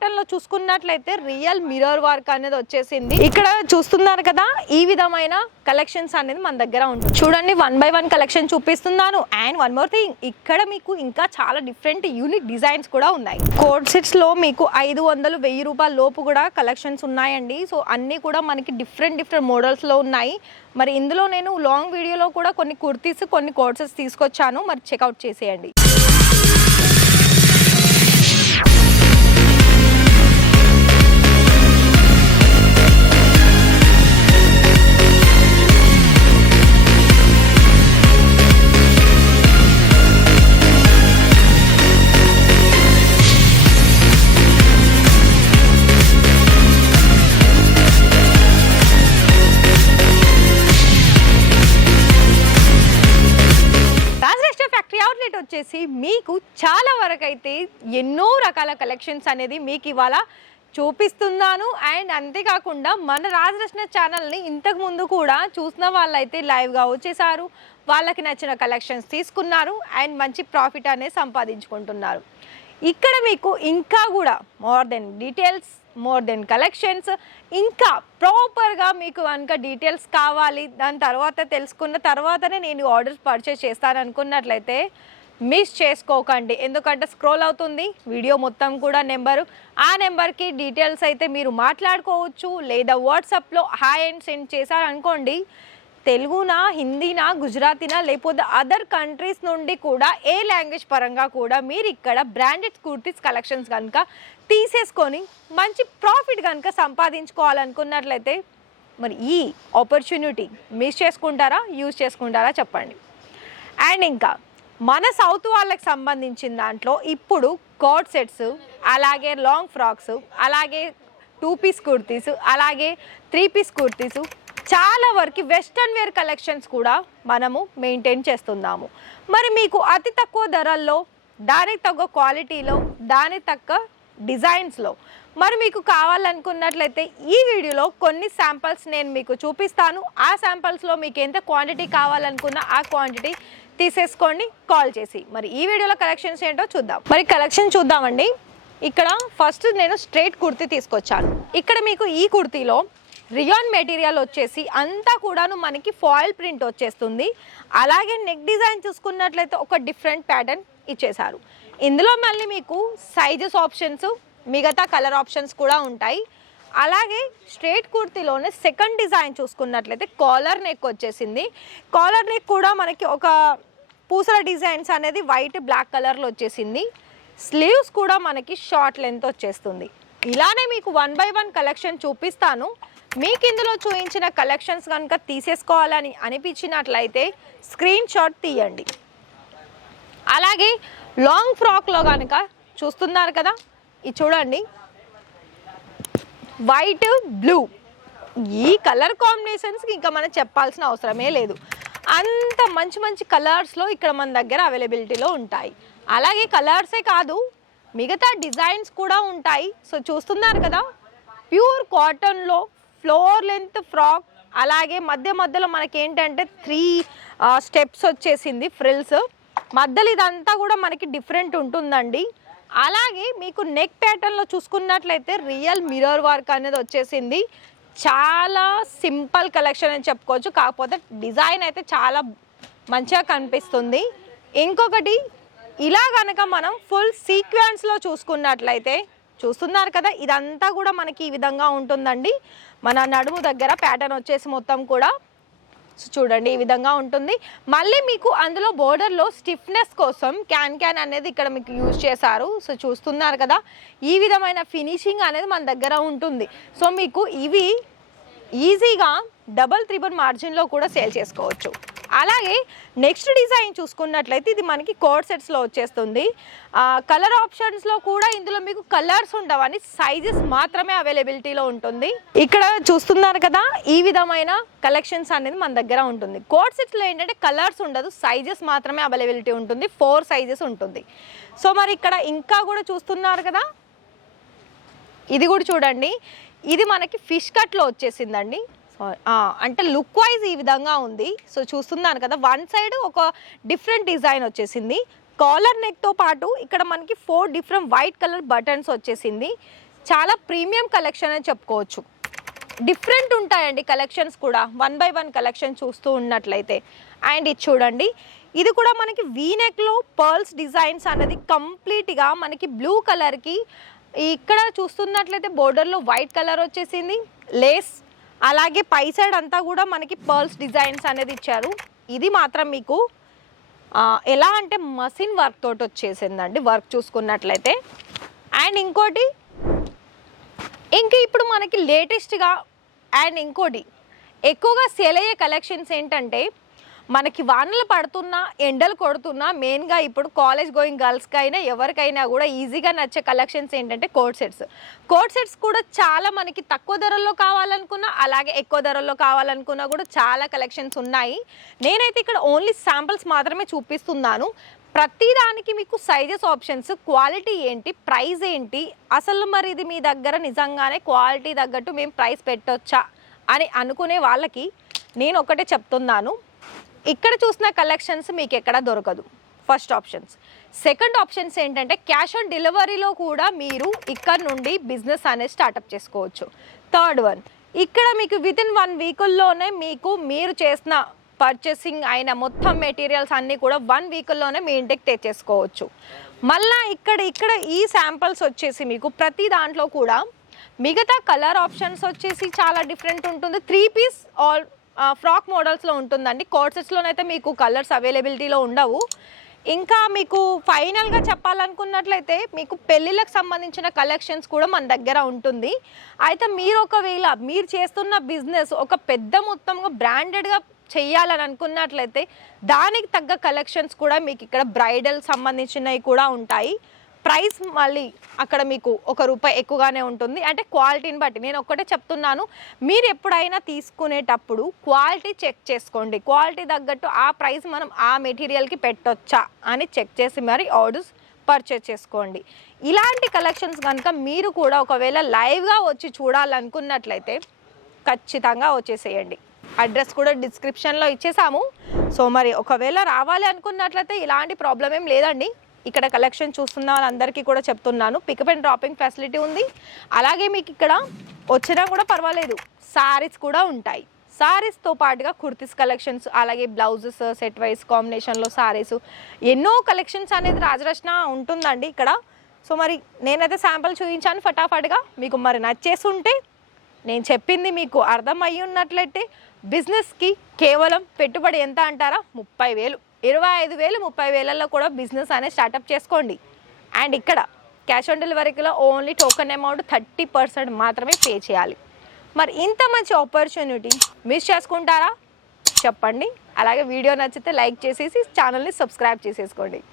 ప్యాటర్న్లో చూసుకున్నట్లయితే real mirror work అనేది వచ్చేసింది. ఇక్కడ చూస్తున్నారు కదా ఈ విధమైన కలెక్షన్స్ అనేది మన దగ్గర ఉంటుంది చూడండి వన్ బై వన్ కలెక్షన్ చూపిస్తున్నాను. అండ్ వన్ మోర్ థింగ్ ఇక్కడ మీకు ఇంకా చాలా డిఫరెంట్ యూనిక్ డిజైన్స్ కూడా ఉన్నాయి. కోడ్ సెట్స్లో మీకు ఐదు వందలు వెయ్యి రూపాయల లోపు కూడా కలెక్షన్స్ ఉన్నాయండి. సో అన్ని కూడా మనకి డిఫరెంట్ డిఫరెంట్ మోడల్స్లో ఉన్నాయి. మరి ఇందులో నేను లాంగ్ వీడియోలో కూడా కొన్ని కుర్తీస్ కొన్ని కోర్సెస్ తీసుకొచ్చాను. మరి చెక్అవుట్ చేసేయండి. అవుట్లెట్ మీకు చాలా వరకు అయితే ఎన్నో రకాల కలెక్షన్స్ అనేది మీకు ఇవాళ చూపిస్తున్నాను. అండ్ అంతేకాకుండా మన రాజరత్న ఛానల్ని ఇంతకు ముందు కూడా చూసిన వాళ్ళైతే లైవ్గా వచ్చేసారు. వాళ్ళకి నచ్చిన కలెక్షన్స్ తీసుకున్నారు. అండ్ మంచి ప్రాఫిట్ అనేది సంపాదించుకుంటున్నారు. ఇక్కడ మీకు ఇంకా కూడా more than details more than collections ఇంకా ప్రాపర్గా మీకు కనుక డీటెయిల్స్ కావాలి. దాని తర్వాత తెలుసుకున్న తర్వాతనే నేను ఆర్డర్స్ పర్చేస్ చేస్తాను అనుకున్నట్లయితే మిస్ చేసుకోకండి. ఎందుకంటే స్క్రోల్ అవుతుంది వీడియో మొత్తం కూడా నెంబరు. ఆ నెంబర్కి డీటెయిల్స్ అయితే మీరు మాట్లాడుకోవచ్చు లేదా వాట్సాప్లో హాయ్ అండ్ సెండ్ చేశారనుకోండి తెలుగునా హిందీనా గుజరాతీనా లేకపోతే అదర్ కంట్రీస్ నుండి కూడా ఏ లాంగ్వేజ్ పరంగా కూడా మీరు ఇక్కడ బ్రాండెడ్ కుర్తీస్ కలెక్షన్స్ కనుక తీసేసుకొని మంచి ప్రాఫిట్ కనుక సంపాదించుకోవాలనుకున్నట్లయితే మరి ఈ ఆపర్చునిటీ మిస్ చేసుకుంటారా యూజ్ చేసుకుంటారా చెప్పండి. అండ్ ఇంకా మన సౌత్ వాళ్ళకి సంబంధించిన దాంట్లో ఇప్పుడు కోట్ సెట్స్ అలాగే లాంగ్ ఫ్రాక్స్ అలాగే టూ పీస్ కుర్తీస్ అలాగే త్రీ పీస్ కుర్తీస్ చాలా వరకు వెస్ట్రన్ వేర్ కలెక్షన్స్ కూడా మనము మెయింటైన్ చేస్తున్నాము. మరి మీకు అతి తక్కువ ధరల్లో దానికి తగ్గ క్వాలిటీలో దానికి తగ్గ డిజైన్స్లో మరి మీకు కావాలనుకున్నట్లయితే ఈ వీడియోలో కొన్ని శాంపిల్స్ నేను మీకు చూపిస్తాను. ఆ శాంపిల్స్లో మీకు ఎంత క్వాంటిటీ కావాలనుకున్న ఆ క్వాంటిటీ తీసేసుకోండి కాల్ చేసి. మరి ఈ వీడియోలో కలెక్షన్స్ ఏంటో చూద్దాం. మరి కలెక్షన్ చూద్దామండి. ఇక్కడ ఫస్ట్ నేను స్ట్రైట్ కుర్తీ తీసుకొచ్చాను. ఇక్కడ మీకు ఈ కుర్తీలో రియాన్ మెటీరియల్ వచ్చేసి అంతా కూడాను మనకి ఫాయిల్ ప్రింట్ వచ్చేస్తుంది. అలాగే నెక్ డిజైన్ చూసుకున్నట్లయితే ఒక డిఫరెంట్ ప్యాటర్న్ ఇచ్చేశారు. ఇందులో మళ్ళీ మీకు సైజెస్ ఆప్షన్స్ మిగతా కలర్ ఆప్షన్స్ కూడా ఉంటాయి. అలాగే స్ట్రేట్ కుర్తీలోనే సెకండ్ డిజైన్ చూసుకున్నట్లయితే కాలర్ నెక్ వచ్చేసింది. కాలర్ నెక్ కూడా మనకి ఒక పూసల డిజైన్స్ అనేది వైట్ బ్లాక్ కలర్లో వచ్చేసింది. స్లీవ్స్ కూడా మనకి షార్ట్ లెంత్ వచ్చేస్తుంది. ఇలానే మీకు వన్ బై వన్ కలెక్షన్ చూపిస్తాను. మీకు ఇందులో చూపించిన కలెక్షన్స్ కనుక తీసేసుకోవాలని అనిపించినట్లయితే స్క్రీన్ షాట్ తీయండి. అలాగే లాంగ్ ఫ్రాక్లో కనుక చూస్తున్నారు కదా ఇది చూడండి. White blue. ఈ కలర్ కాంబినేషన్స్కి ఇంకా మనం చెప్పాల్సిన అవసరమే లేదు. అంత మంచి మంచి కలర్స్లో ఇక్కడ మన దగ్గర అవైలబిలిటీలో ఉంటాయి. అలాగే కలర్సే కాదు మిగతా డిజైన్స్ కూడా ఉంటాయి. సో చూస్తున్నారు కదా ప్యూర్ కాటన్లో ఫ్లోర్ లెంత్ ఫ్రాక్ అలాగే మధ్య మధ్యలో మనకి ఏంటంటే త్రీ స్టెప్స్ వచ్చేసింది ఫ్రిల్స్. మధ్యలో ఇదంతా కూడా మనకి డిఫరెంట్ ఉంటుందండి. అలాగే మీకు నెక్ ప్యాటర్న్లో చూసుకున్నట్లయితే రియల్ మిరర్ వర్క్ అనేది వచ్చేసింది. చాలా సింపుల్ కలెక్షన్ అని చెప్పుకోవచ్చు. కాకపోతే డిజైన్ అయితే చాలా మంచిగా కనిపిస్తుంది. ఇంకొకటి ఇలా కనుక మనం ఫుల్ సీక్వెన్స్లో చూసుకున్నట్లయితే చూస్తున్నారు కదా ఇదంతా కూడా మనకి ఈ విధంగా ఉంటుందండి. మన నడుము దగ్గర ప్యాటర్న్ వచ్చేసి మొత్తం కూడా సో చూడండి ఈ విధంగా ఉంటుంది. మళ్ళీ మీకు అందులో బోర్డర్లో స్టిఫ్నెస్ కోసం క్యాన్ క్యాన్ అనేది ఇక్కడ మీకు యూజ్ చేశారు. సో చూస్తున్నారు కదా ఈ విధమైన ఫినిషింగ్ అనేది మన దగ్గర ఉంటుంది. సో మీకు ఇవి ఈజీగా డబల్ త్రిబుల్ మార్జిన్లో కూడా సేల్ చేసుకోవచ్చు. అలాగే నెక్స్ట్ డిజైన్ చూసుకున్నట్లయితే ఇది మనకి కోడ్ సెట్స్లో వచ్చేస్తుంది. కలర్ ఆప్షన్స్లో కూడా ఇందులో మీకు కలర్స్ ఉండవని సైజెస్ మాత్రమే అవైలబిలిటీలో ఉంటుంది. ఇక్కడ చూస్తున్నారు కదా ఈ విధమైన కలెక్షన్స్ అనేది మన దగ్గర ఉంటుంది. కోడ్ సెట్స్లో ఏంటంటే కలర్స్ ఉండదు సైజెస్ మాత్రమే అవైలబిలిటీ ఉంటుంది ఫోర్ సైజెస్ ఉంటుంది. సో మరి ఇక్కడ ఇంకా కూడా చూస్తున్నారు కదా ఇది కూడా చూడండి. ఇది మనకి ఫిష్ కట్లో వచ్చేసిందండి. Ah, అంటే లుక్ వైజ్ ఈ విధంగా ఉంది. సో చూస్తున్నాను కదా వన్ సైడ్ ఒక డిఫరెంట్ డిజైన్ వచ్చేసింది. కాలర్ నెక్తో పాటు ఇక్కడ మనకి four different white colour buttons వచ్చేసింది. చాలా ప్రీమియం కలెక్షన్ అని చెప్పుకోవచ్చు. డిఫరెంట్ ఉంటాయండి కలెక్షన్స్ కూడా. వన్ బై వన్ కలెక్షన్ చూస్తూ ఉన్నట్లయితే. అండ్ ఇది చూడండి. ఇది కూడా మనకి వీనెక్లో పర్ల్స్ డిజైన్స్ అనేది కంప్లీట్గా మనకి బ్లూ కలర్కి ఇక్కడ చూస్తున్నట్లయితే బోర్డర్లో వైట్ కలర్ వచ్చేసింది. లేస్ అలాగే పై సైడ్ అంతా కూడా మనకి పర్ల్స్ డిజైన్స్ అనేది ఇచ్చారు. ఇది మాత్రం మీకు ఎలా అంటే మసిన్ వర్క్ తోటి వచ్చేసిందండి వర్క్ చూసుకున్నట్లయితే. అండ్ ఇంకోటి ఇంకా ఇప్పుడు మనకి లేటెస్ట్గా అండ్ ఇంకోటి ఎక్కువగా సేల్ అయ్యే కలెక్షన్స్ ఏంటంటే మనకి వానలు పడుతున్నా ఎండలు కొడుతున్నా మెయిన్గా ఇప్పుడు కాలేజ్ గోయింగ్ గర్ల్స్కి అయినా ఎవరికైనా కూడా ఈజీగా నచ్చే కలెక్షన్స్ ఏంటంటే కోట్ సెట్స్. కోట్ సెట్స్ కూడా చాలా మనకి తక్కువ ధరల్లో కావాలనుకున్నా అలాగే ఎక్కువ ధరల్లో కావాలనుకున్నా కూడా చాలా కలెక్షన్స్ ఉన్నాయి. నేనైతే ఇక్కడ ఓన్లీ శాంపిల్స్ మాత్రమే చూపిస్తున్నాను. ప్రతి దానికి మీకు సైజెస్ ఆప్షన్స్ క్వాలిటీ ఏంటి ప్రైస్ ఏంటి అసలు మరి ఇది మీ దగ్గర నిజంగానే క్వాలిటీ తగ్గట్టు మేము ప్రైస్ పెట్టొచ్చా అని అనుకునే వాళ్ళకి నేను ఒకటే చెప్తున్నాను. ఇక్కడ చూసిన కలెక్షన్స్ మీకు ఎక్కడ దొరకదు. ఫస్ట్ ఆప్షన్స్ సెకండ్ ఆప్షన్స్ ఏంటంటే క్యాష్ ఆన్ డెలివరీలో కూడా మీరు ఇక్కడ నుండి బిజినెస్ అనేది స్టార్టప్ చేసుకోవచ్చు. థర్డ్ వన్ ఇక్కడ మీకు విత్ ఇన్ వన్ వీకుల్లోనే మీకు మీరు చేసిన పర్చేసింగ్ అయిన మొత్తం మెటీరియల్స్ అన్నీ కూడా వన్ వీకుల్లోనే మీ ఇంటికి తెచ్చేసుకోవచ్చు. మళ్ళా ఇక్కడ ఇక్కడ ఈ శాంపిల్స్ వచ్చేసి మీకు ప్రతి దాంట్లో కూడా మిగతా కలర్ ఆప్షన్స్ వచ్చేసి చాలా డిఫరెంట్ ఉంటుంది. త్రీ పీస్ ఆల్ ఫ్రాక్ మోడల్స్లో ఉంటుందండి. కోర్సెస్లోనైతే మీకు కలర్స్ అవైలబిలిటీలో ఉండవు. ఇంకా మీకు ఫైనల్గా చెప్పాలనుకున్నట్లయితే మీకు పెళ్ళిళ్ళకి సంబంధించిన కలెక్షన్స్ కూడా మన దగ్గర ఉంటుంది. అయితే మీరు ఒకవేళ మీరు చేస్తున్న బిజినెస్ ఒక పెద్ద మొత్తంగా బ్రాండెడ్గా చేయాలని అనుకున్నట్లయితే దానికి తగ్గ కలెక్షన్స్ కూడా మీకు ఇక్కడ బ్రైడల్ సంబంధించినవి కూడా ఉంటాయి. ప్రైస్ మళ్ళీ అక్కడ మీకు ఒక రూపాయి ఎక్కువగానే ఉంటుంది. అంటే క్వాలిటీని బట్టి నేను ఒక్కటే చెప్తున్నాను. మీరు ఎప్పుడైనా తీసుకునేటప్పుడు క్వాలిటీ చెక్ చేసుకోండి. క్వాలిటీ తగ్గట్టు ఆ ప్రైస్ మనం ఆ మెటీరియల్కి పెట్టొచ్చా అని చెక్ చేసి మరి ఆర్డర్స్ పర్చేస్ చేసుకోండి. ఇలాంటి కలెక్షన్స్ కనుక మీరు కూడా ఒకవేళ లైవ్గా వచ్చి చూడాలనుకున్నట్లయితే ఖచ్చితంగా వచ్చేసేయండి. అడ్రస్ కూడా డిస్క్రిప్షన్లో ఇచ్చేసాము. సో మరి ఒకవేళ రావాలి అనుకున్నట్లయితే ఇలాంటి ప్రాబ్లం ఏం లేదండి. ఇక్కడ కలెక్షన్ చూస్తున్న వాళ్ళందరికీ కూడా చెప్తున్నాను. పికప్ అండ్ డ్రాపింగ్ ఫెసిలిటీ ఉంది. అలాగే మీకు ఇక్కడ వచ్చినా కూడా పర్వాలేదు. శారీస్ కూడా ఉంటాయి. శారీస్తో పాటుగా కుర్తీస్ కలెక్షన్స్ అలాగే బ్లౌజెస్ సెట్ వైస్ కాంబినేషన్లో సారీస్ ఎన్నో కలెక్షన్స్ అనేది రాజరచన ఉంటుందండి ఇక్కడ. సో మరి నేనైతే శాంపుల్ చూపించాను ఫటాఫట్గా. మీకు మరి నచ్చేసి ఉంటే నేను చెప్పింది మీకు అర్థం అయ్యి ఉన్నట్లయితే బిజినెస్కి కేవలం పెట్టుబడి ఎంత అంటారా? ముప్పై వేలు. ఇరవై ఐదు వేలు ముప్పై వేలల్లో కూడా బిజినెస్ అనేది స్టార్టప్ చేసుకోండి. అండ్ ఇక్కడ cash on డెలివరీలో only token amount thirty percent మాత్రమే పే చేయాలి. మరి ఇంత మంచి ఆపర్చునిటీ మిస్ చేసుకుంటారా? చెప్పండి. అలాగే వీడియో నచ్చితే లైక్ చేసేసి ఛానల్ని సబ్స్క్రైబ్ చేసేసుకోండి.